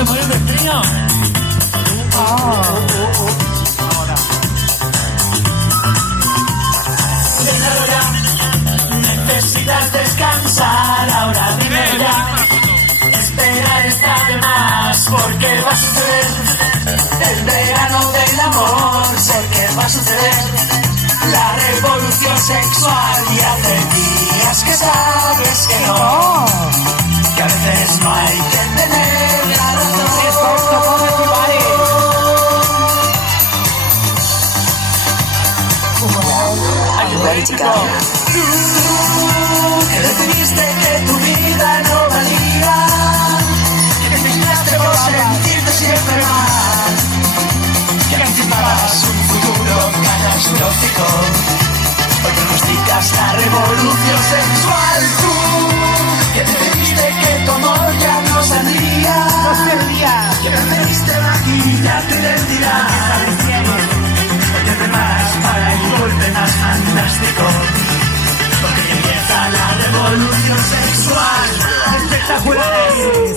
te mueres de frío. Ahora. Déjalo ya. Necesitas descansar. Ahora dime ya. Esperar está de más. Porque va a suceder el verano del amor. Porque va a suceder la revolución sexual. Y hace días que sabes que no. Que a veces no hay que tener la razón. Are you ready to go? Tú que decidiste que tu vida no valía, que te inclinaste por sentirte siempre mal, que anticipabas un futuro catastrófico. Hoy pronosticas la revolución sexual. Tú que decidiste que tu amor ya no saldría, que preferiste maquillar tu identidad. Hoy te preparas para el golpe más fantástico, porque ya empieza la revolución sexual. ¡Espectaculares!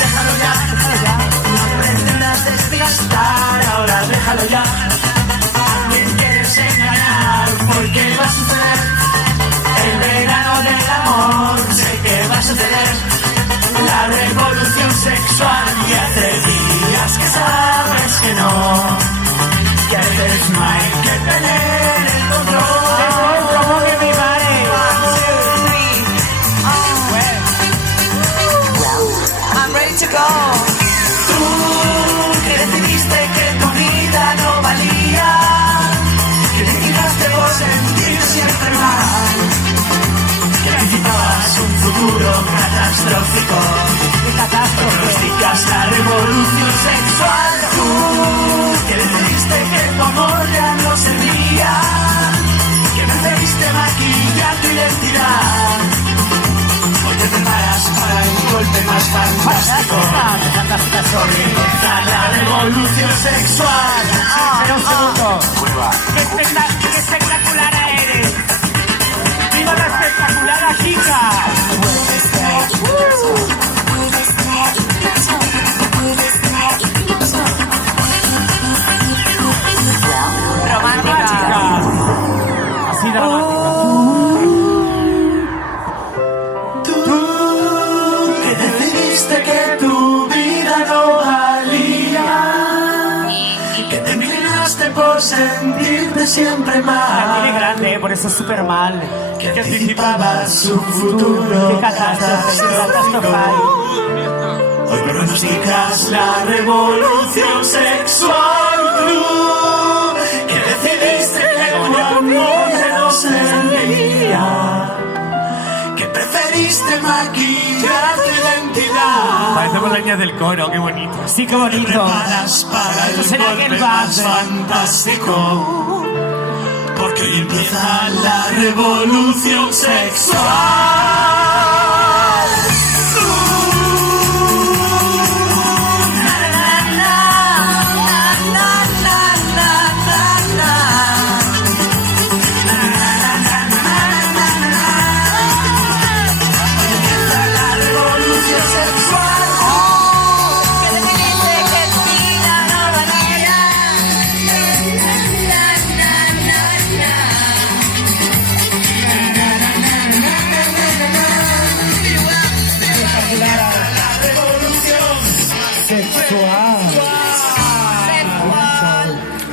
Déjalo ya, no pretendas desgastar. Ahora déjalo ya. ¿A quién quieres engañar? Porque va a suceder el verano del amor. Sé que va a suceder la revolución sexual. Y hace días que sabes que no, que a veces no hay que tener el control. I'm ready to go. Tú que decidiste que tu vida no valía, que te inclinaste por sentirte siempre mal, que anticipabas un futuro catastrófico, pronosticas la revolución sexual. Tú que decidiste que tu amor ya no servía, que preferiste maquillar tu identidad. Hoy te preparas para un golpe más fantástico, porque empieza la revolución sexual. Espera un segundo. ¡Qué espectacular eres! ¡Viva la espectacular chica! Romántica. Así dramática. Tú que decidiste que tu vida no valía, que te inclinaste por sentirte siempre La tiene mal, grande, por eso es súper mal. que anticipabas un futuro Qué catástrofe, catastrófico. Hoy pronosticas la revolución sexual. Tú que decidiste que tu amor ya no servía, que preferiste maquillar tu identidad. Parecemos la niña del coro, qué bonito. Sí, qué Te bonito. preparas para el será golpe aquel más base. fantástico, porque hoy empieza la revolución sexual.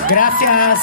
Gracias.